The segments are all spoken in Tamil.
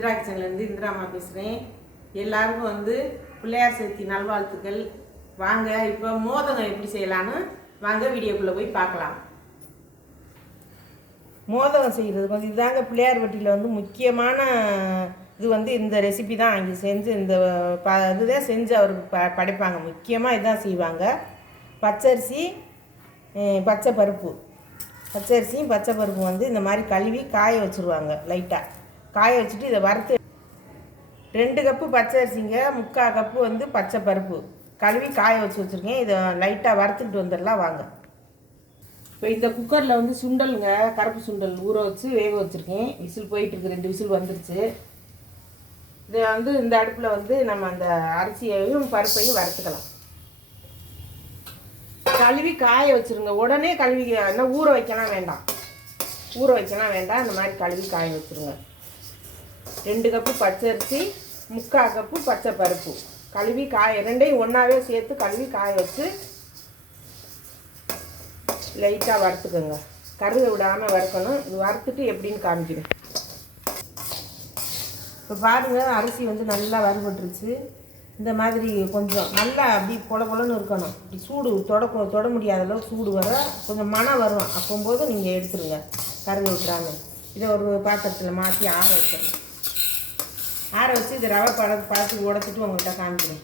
இந்திரா கிச்சன்லேருந்து இந்திராமா பேசுகிறேன். எல்லாருக்கும் பிள்ளையார் சதுர்த்தி நல்வாழ்த்துக்கள். வாங்க இப்போ மோதகம் எப்படி செய்யலான்னு வாங்க வீடியோக்குள்ளே போய் பார்க்கலாம். மோதகம் செய்கிறது இதுதாங்க பிள்ளையார் வட்டியில் முக்கியமான இது இந்த ரெசிபி தான் அங்கே செஞ்சு இந்த இதுதான் செஞ்சு அவருக்கு படைப்பாங்க. முக்கியமாக இதுதான் செய்வாங்க. பச்சரிசி பச்சை பருப்பு பச்சரிசியும் பச்சை பருப்பு இந்த மாதிரி கழுவி காய வச்சுருவாங்க. லைட்டாக காய வச்சுட்டு இதை வறுத்து 2 கப்பு பச்சரிசிங்க, 3/4 கப்பு பச்சை பருப்பு கழுவி காய வச்சுருக்கேன். இதை லைட்டாக வறுத்துக்கிட்டு வந்துடலாம் வாங்க. இப்போ இந்த குக்கரில் சுண்டலுங்க, கருப்பு சுண்டல் ஊற வச்சு வேக வச்சுருக்கேன். விசில் போயிட்டுருக்கு, 2 விசில் வந்துருச்சு. இதை இந்த அடுப்பில் நம்ம அந்த அரிசியையும் பருப்பையும் வறுத்துக்கலாம். கழுவி காய வச்சுருங்க. உடனே கழுவி என்ன ஊற வைக்கலாம் வேண்டாம், இந்த மாதிரி கழுவி காய வச்சுருங்க. 2 கப்பு பச்சரிசி, 3/4 கப்பு பச்சை பருப்பு கழுவி ரெண்டையும் ஒன்றாவே சேர்த்து கழுவி காய வச்சு லைட்டாக வறுத்துக்கோங்க. கருக விடாமல் வறுக்கணும். இது வறுத்துட்டு எப்படின்னு காமிக்கிறேன். இப்போ பாருங்கள், அரிசி நல்லா வறுபட்டுருச்சு. இந்த மாதிரி கொஞ்சம் நல்லா அப்படி பொலன்னு இருக்கணும். இப்படி சூடு தொட முடியாத அளவுக்கு சூடு வர கொஞ்சம் மனம் வரும். அப்போம்போது நீங்கள் எடுத்துருங்க, கருக விட்டுறாங்க. இதை ஒரு பாத்திரத்தில் மாற்றி ஆற வச்சிடணும். ஆற வச்சு இதை ரவை பழத்துக்கு உடச்சிட்டு உங்கள்கிட்ட காமிக்கிறேன்.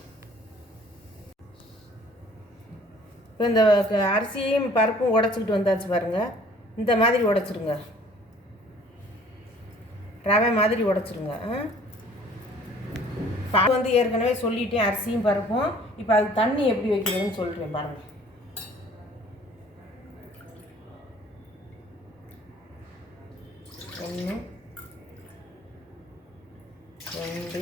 இப்போ இந்த அரிசியும் பருப்பும் உடச்சிக்கிட்டு வந்தாச்சு பாருங்கள். இந்த மாதிரி உடச்சிருங்க, ரவை மாதிரி உடச்சிருங்க. பால் ஏற்கனவே சொல்லிட்டேன், அரிசியும் பருப்பும். இப்போ அதுக்கு தண்ணி எப்படி வைக்கிறதுன்னு சொல்கிறேன் பாருங்கள். ஒன்று 2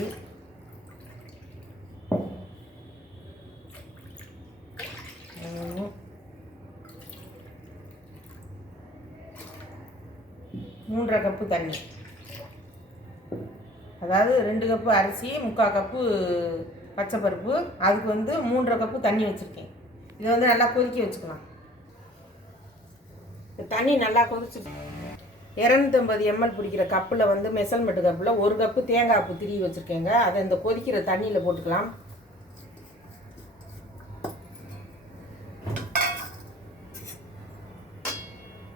3 3/2 கப்பு தண்ணி. அதாவது 2 கப்பு அரிசி, 3/4 கப்பு பச்சை பருப்பு, அதுக்கு 3/2 கப்பு தண்ணி வச்சுருக்கேன். இதை நல்லா கொதிக்க வச்சுக்கலாம். தண்ணி நல்லா கொதிச்சுட்டு 250 ml பிடிக்கிற கப்பில் மெஷர்மெண்ட் கப்பில் 1 கப்பு தேங்காய் பூ திரி வச்சுருக்கேங்க. அதை இந்த கொதிக்கிற தண்ணியில் போட்டுக்கலாம்.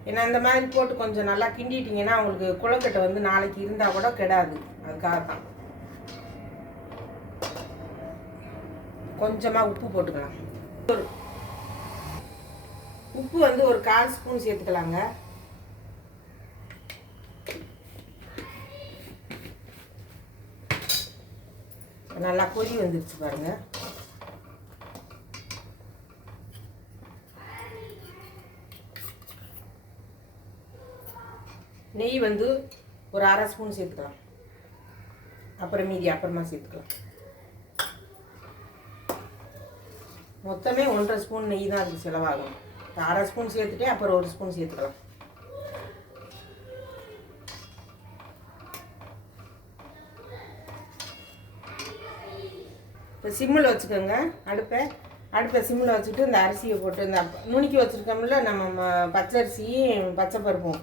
ஏன்னா இந்த மாதிரி போட்டு கொஞ்சம் நல்லா கிண்டிட்டிங்கன்னா உங்களுக்கு குளக்கட்டை நாளைக்கு இருந்தால் கூட கெடாது. அதுக்காகத்தான் கொஞ்சமாக உப்பு போட்டுக்கலாம். உப்பு ஒரு 1/4 ஸ்பூன் சேர்த்துக்கலாங்க. நல்லா கொதி வந்துருச்சு பாருங்க. நெய் ஒரு 1/2 ஸ்பூன் சேர்த்துக்கலாம். அப்புறம் மீதி அப்புறமா சேர்த்துக்கலாம். மொத்தமே 1/2 ஸ்பூன் நெய் தான் அதுக்கு செலவாகும். 1/2 ஸ்பூன் சேர்த்துட்டே அப்புறம் 1 ஸ்பூன் சேர்த்துக்கலாம். இப்போ சிம்மில் வச்சுக்கோங்க. அடுப்பை சிம்மில் வச்சுட்டு இந்த அரிசியை போட்டு இந்த நுணுக்கி வச்சுருக்கோம்ல நம்ம பச்சரிசியும் பச்சை பருப்பும்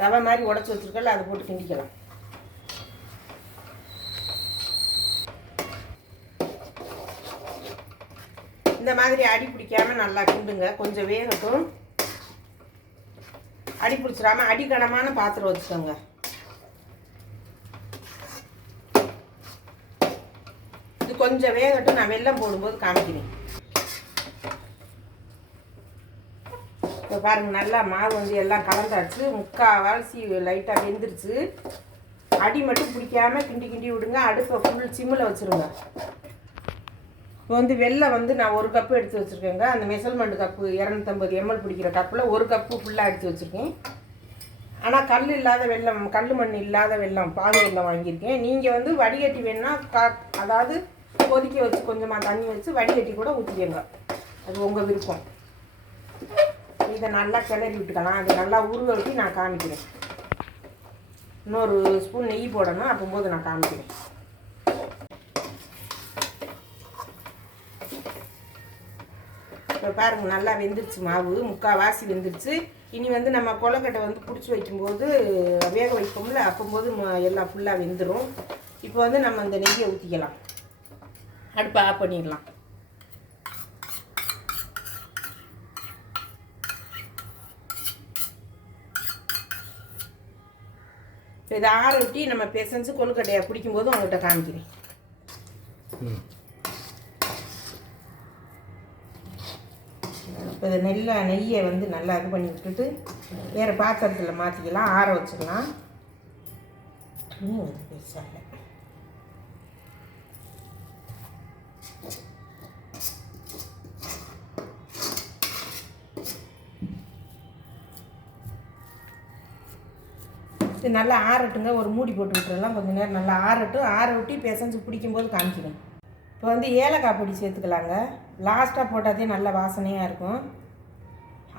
ரவை மாதிரி உடச்சி வச்சுருக்கல, அதை போட்டு கிண்டிக்கலாம். இந்த மாதிரி அடி பிடிக்காமல் நல்லா கிண்டுங்க. கொஞ்சம் வேகட்டும். அடி பிடிச்சிடாம அடிக்கனமான பாத்திரம் வச்சுக்கோங்க. இது கொஞ்சம் வேகட்டும். நான் வெல்லம் போடும்போது காமிக்கிறேன். இப்போ பாருங்கள், நல்லா மாவு எல்லாம் கலந்தாச்சு. 3/4 லைட்டாக வெந்துருச்சு. அடி மட்டும் பிடிக்காமல் கிண்டி விடுங்க. அடுப்பை ஃபுல் சிம்மில் வச்சுருங்க. இப்போ வெல்லம் நான் 1 கப்பு எடுத்து வச்சுருக்கேங்க. அந்த மெஷர்மெண்ட் கப்பு 250 ml பிடிக்கிற கப்பில் 1 கப்பு ஃபுல்லாக எடுத்து வச்சுருக்கேன். ஆனால் கல் இல்லாத வெல்லம், கல் மண் இல்லாத வெல்லம், பாகு வெல்லம் வாங்கியிருக்கேன். நீங்கள் வடிகட்டி வேணுன்னா அதாவது கொதிக்க வச்சு கொஞ்சமாக தண்ணி வச்சு வடிகட்டி கூட ஊற்றிக்கங்க. அது உங்கள் விருப்பம். இதை நல்லா கிளறி விட்டுக்கலாம். அது நல்லா உருவ வச்சு நான் காமிக்கிறேன். இன்னொரு ஸ்பூன் நெய் போடணும். அப்போது நான் காமிக்கிறேன். இப்போ பாருங்கள், நல்லா வெந்துருச்சு. மாவு 3/4 வெந்துருச்சு. இனி நம்ம கொழுக்கட்டை பிடிச்சி வைக்கும்போது வேக வைப்போம்ல, அப்போது எல்லாம் ஃபுல்லாக வெந்துடும். இப்போ வந்து நம்ம இந்த நெய்யை ஊற்றிக்கலாம். அடுப்பை ஆஃப் பண்ணிடலாம். இதை ஆற ஊற்றி நம்ம பிசைஞ்சு கொழுக்கட்டையை பிடிக்கும்போது உங்கள்கிட்ட காமிக்கிறேன். இப்போ இதை நெய்யை வந்து நல்லா இது பண்ணி விட்டுட்டு வேறு பாத்திரத்தில் மாற்றிக்கலாம், ஆற வச்சுக்கலாம். பெருசாக இது நல்லா ஆறட்டுங்க. ஒரு மூடி போட்டு விட்டுறலாம். கொஞ்சம் நேரம் நல்லா ஆறட்டும். ஆற விட்டு பிசைஞ்சு பிடிக்கும்போது காமிக்கிறேன். இப்போ வந்து ஏலக்காய் பொடி சேர்த்துக்கலாங்க. லாஸ்ட்டாக போட்டாதே நல்ல வாசனையாக இருக்கும்.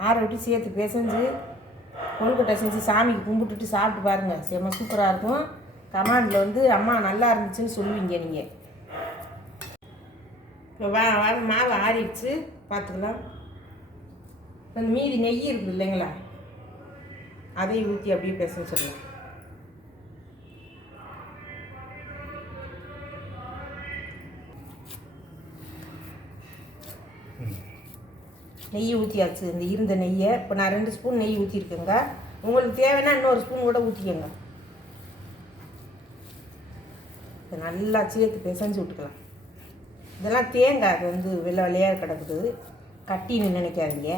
ஆற விட்டு சேர்த்து பிசைஞ்சு கொழுக்கட்டை செஞ்சு சாமிக்கு கும்பிட்டுட்டு சாப்பிட்டு பாருங்கள். செம்ம சூப்பராக இருக்கும். கமாண்டில் வந்து அம்மா நல்லா இருந்துச்சுன்னு சொல்லுவீங்க நீங்கள். இப்போ மாவு ஆறிடுச்சு பார்த்துக்கலாம். இப்போ மீதி நெய் இருக்குது இல்லைங்களா, அதையும் ஊற்றி அப்படியே பிசைஞ்சிடலாம். நெய் ஊற்றியாச்சு. இந்த இருந்த நெய்யை இப்போ நான் 2 ஸ்பூன் நெய் ஊற்றிருக்கேங்க. உங்களுக்கு தேவைன்னா இன்னொரு ஸ்பூன் கூட ஊற்றிக்கோங்க. இதை நல்லா சேர்த்து பிசைஞ்சு விட்டுக்கலாம். இதெல்லாம் தேங்காய், அது வந்து வெள்ளை வெள்ளையாக கிடக்குது, கட்டின்னு நினைக்காதீங்க.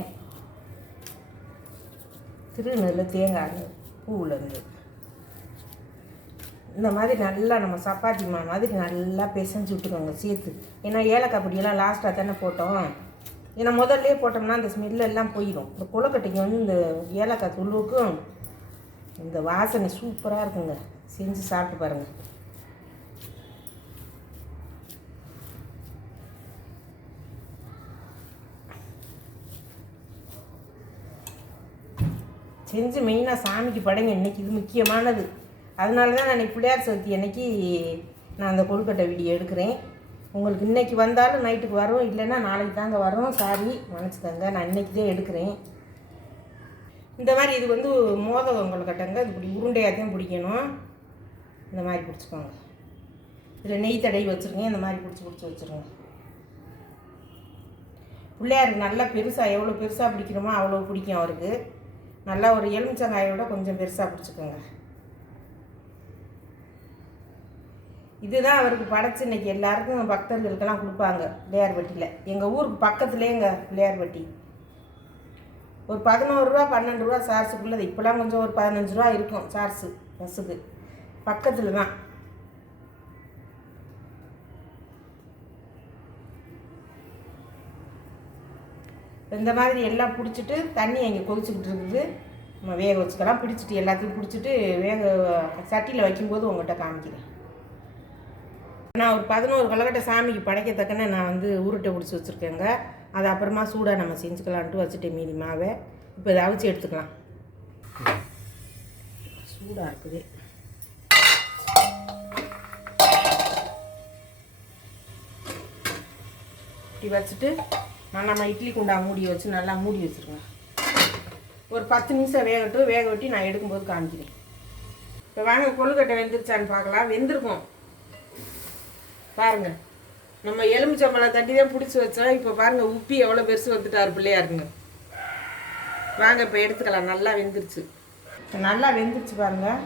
திருநெல்லில் தேங்காய் பூவில் இருந்து இந்த மாதிரி நல்லா நம்ம சப்பாத்தி மாதிரி நல்லா பிசைஞ்சு விட்டுக்கோங்க சேர்த்து. ஏன்னா ஏலக்காய் பொடியெல்லாம் லாஸ்ட்டாக தானே போட்டோம். ஏன்னா முதல்லே போட்டோம்னா அந்த ஸ்மெல்லாம் போயிடும். இந்த கொழுக்கட்டைக்கு வந்து இந்த ஏலக்காய் தூளுக்கும் இந்த வாசனை சூப்பராக இருக்குங்க. செஞ்சு சாப்பிட்டு பாருங்கள். செஞ்சு மெயினாக சாமிக்கு படைங்க. இன்றைக்கி இது முக்கியமானது. அதனால தான் நான் இன்றைக்கி பிள்ளையார் சதுர்த்தி அன்றைக்கி நான் அந்த கொழுக்கட்டை வீடியோ எடுக்கிறேன். உங்களுக்கு இன்றைக்கி வந்தாலும் நைட்டுக்கு வரும், இல்லைன்னா நாளைக்கு தாங்க வரும். சாரி மன்னிச்சுக்கங்க, நான் இன்றைக்கி தான் எடுக்கிறேன். இந்த மாதிரி இது வந்து மோதகம் கொழுக்கட்டைங்க. இது இப்படி உருண்டையாகத்தையும் பிடிக்கணும். இந்த மாதிரி பிடிச்சிக்கோங்க. இதில் நெய் தடவி வச்சுருங்க. இந்த மாதிரி பிடிச்சி வச்சுருங்க. பிள்ளையாருக்கு நல்லா பெருசாக, எவ்வளோ பெருசாக பிடிக்கிறோமோ அவ்வளோ பிடிக்கும் அவருக்கு. நல்லா ஒரு எலுமிச்சங்காயோட கொஞ்சம் பெருசாக பிடிச்சிக்கோங்க. இதுதான் அவருக்கு படைச்சு இன்றைக்கி எல்லாருக்கும் பக்தர்களுக்கெல்லாம் கொடுப்பாங்க பிள்ளையார்பட்டியில். எங்கள் ஊருக்கு பக்கத்துலேங்க பிள்ளையார்பட்டி. ஒரு 11 ரூபா 12 ரூபா சார்ஸுக்குள்ளது. இப்போலாம் கொஞ்சம் ஒரு 15 ரூபா இருக்கும் சார்ஸு பஸ்ஸுக்கு. பக்கத்தில் தான். இந்த மாதிரி எல்லாம் பிடிச்சிட்டு தண்ணி அங்கே கொதிச்சுக்கிட்டு இருக்குது. நம்ம வேக வச்சுக்கலாம். பிடிச்சிட்டு எல்லாத்தையும் பிடிச்சிட்டு சட்டியில் வைக்கும்போது உங்கள்கிட்ட காமிக்கிறேன். நான் ஒரு 11 கொழுக்கட்டை சாமிக்கு படைக்கத்தக்கன நான் வந்து உருட்டை பிடிச்சி வச்சுருக்கேங்க. அது அப்புறமா சூடாக நம்ம செஞ்சுக்கலான்ட்டு வச்சுட்டேன் மீதி மாவை. இப்போ இதை அவிச்சு எடுத்துக்கலாம். சூடாக இருக்குது. இப்படி வச்சுட்டு நம்ம இட்லி குண்டா மூடி வச்சு நல்லா மூடி வச்சுருக்கேன். ஒரு 10 நிமிஷம் வேகட்டும். வேக வெட்டி நான் எடுக்கும்போது காமிக்கிறேன். இப்போ வாங்க கொழுக்கட்டை வெந்துருச்சான்னு பார்க்கலாம். வெந்திருக்கும் பாருங்கள். நம்ம எலுமிச்சம்பழம் தட்டி தான் பிடிச்சி வச்சோம். இப்போ பாருங்கள் உப்பி எவ்வளோ பெருசு வந்துட்டார் பிள்ளையாருங்க. வாங்க இப்போ எடுத்துக்கலாம். நல்லா வெந்துருச்சு. நல்லா வெந்துருச்சு பாருங்கள்.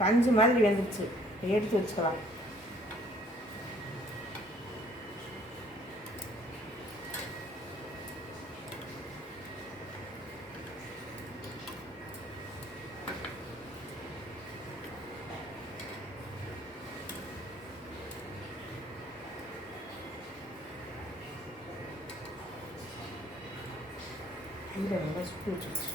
பஞ்சு மாதிரி வெந்துருச்சு. இப்போ எடுத்து வச்சுக்கலாம். நல்லா சுற்றி வச்சுருச்சு.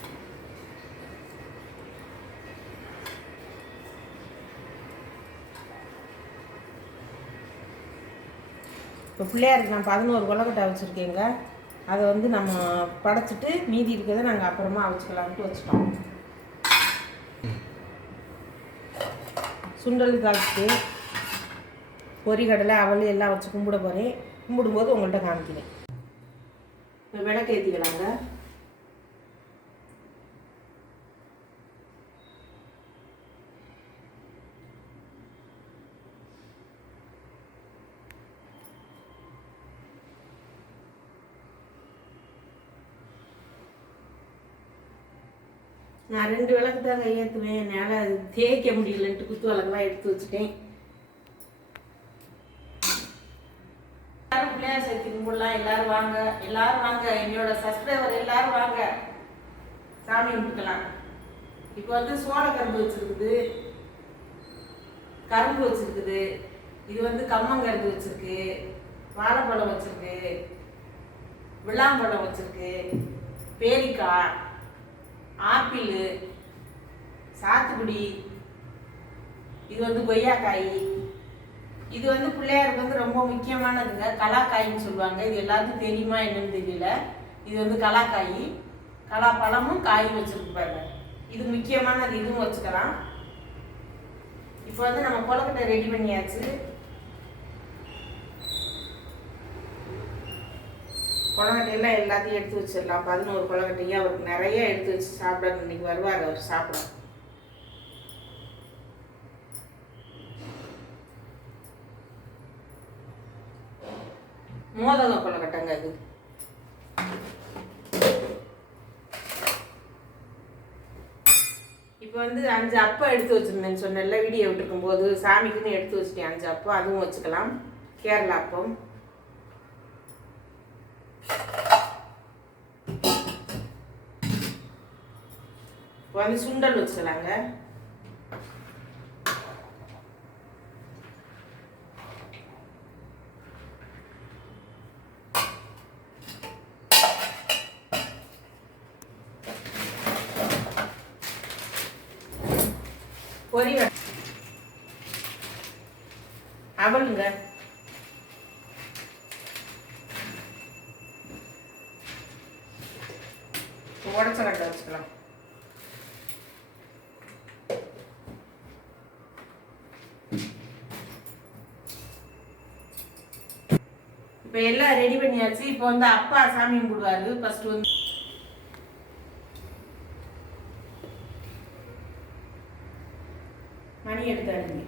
இப்போ பிள்ளையாருக்கு நான் 11 கொழுக்கட்டை வச்சுருக்கேங்க. அதை வந்து நம்ம படைச்சிட்டு மீதி இருக்கிறத நாங்கள் அப்புறமா அவிச்சுக்கலான்ட்டு வச்சுட்டோம். சுண்டல் தாளிச்சிட்டு பொரிகடலை அவள் எல்லாம் வச்சு கும்பிட போகிறேன். கும்பிடும்போது உங்கள்கிட்ட காமிக்கிறேன். இப்போ விளக்கு ஏற்றிக்கலாங்க. நான் 2 விளக்கு தாங்க ஏற்றுவேன். என்னால் தேய்க்க முடியலன்ட்டு குத்து விளக்குலாம் எடுத்து வச்சுட்டேன். எல்லாரும் பிள்ளையார் சதுர்த்தி கும்பிடலாம். எல்லாரும் வாங்க, எல்லாரும் வாங்க, என்னோட சப்ஸ்கிரைபர் எல்லாரும் வாங்க, சாமி கும்பிட்டுக்கலாம். இப்போ வந்து சோள கரும்பு வச்சிருக்குது, கரும்பு வச்சிருக்குது, இது வந்து கம்மங்கரும்பு வச்சிருக்கு, வாழைப்பழம் வச்சிருக்கு, விளாம்பழம் வச்சிருக்கு, பேரிக்காய், ஆப்பிள், சாத்துக்குடி, இது வந்து கொய்யாக்காய், இது வந்து பிள்ளையாருக்கு வந்து ரொம்ப முக்கியமானதுங்க. கலாக்காயின்னு சொல்லுவாங்க. இது எல்லாத்துக்கும் தெரியுமா என்னன்னு தெரியல. இது வந்து கலாக்காய், கலாப்பழமும் காயும் வச்சிருக்கு பாருங்க. இது முக்கியமானது, இதுவும் வச்சுக்கலாம். இப்போ வந்து நம்ம கொழுக்கட்டை ரெடி பண்ணியாச்சு. கொழுக்கட்டையெல்லாம் எல்லாத்தையும் எடுத்து வச்சிடலாம். 11 கொழுக்கட்டையும் அவருக்கு நிறைய எடுத்து வச்சு சாப்பிட. இன்னைக்கு வருவார் அவர் சாப்பிட. மோதக கொழுக்கட்டைங்க அது. இப்போ வந்து 5 அப்பம் எடுத்து வச்சுருந்தேன்னு சொன்னேன்ல வீடியோ விட்டுருக்கும் போது, சாமிக்குன்னு எடுத்து வச்சுட்டேன் 5 அப்பம். அதுவும் வச்சுக்கலாம். கேரளா அப்பம். இப்போ வந்து சுண்டல் வச்சுக்கலாங்க. பொரி அவளுங்க உடச்ச கட்டை வச்சுக்கலாம். இப்போ எல்லாம் ரெடி பண்ணியாச்சு. இப்போ வந்து அப்பா சாமி கும்பிடுவாரு. ஃபர்ஸ்ட் வந்து மணி எடுத்தாருங்க.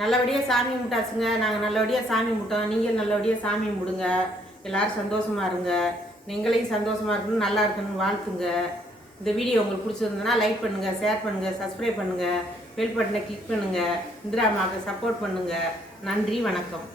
நல்லபடியாக சாமி கும்பிட்டாச்சுங்க. நாங்கள் நல்லபடியாக சாமி கும்பிட்டோம். நீங்கள் நல்லபடியாக சாமி கும்பிடுங்க. எல்லோரும் சந்தோஷமாக இருங்க. நீங்களையும் சந்தோஷமாக இருக்கணும், நல்லா இருக்கணும்னு வாழ்த்துங்க. இந்த வீடியோ உங்களுக்கு பிடிச்சிருந்ததுன்னா லைக் பண்ணுங்கள், ஷேர் பண்ணுங்கள், சப்ஸ்கிரைப் பண்ணுங்கள், பெல் பட்டனை கிளிக் பண்ணுங்கள். இந்திரா அம்மாவுக்கு சப்போர்ட் பண்ணுங்கள். நன்றி, வணக்கம்.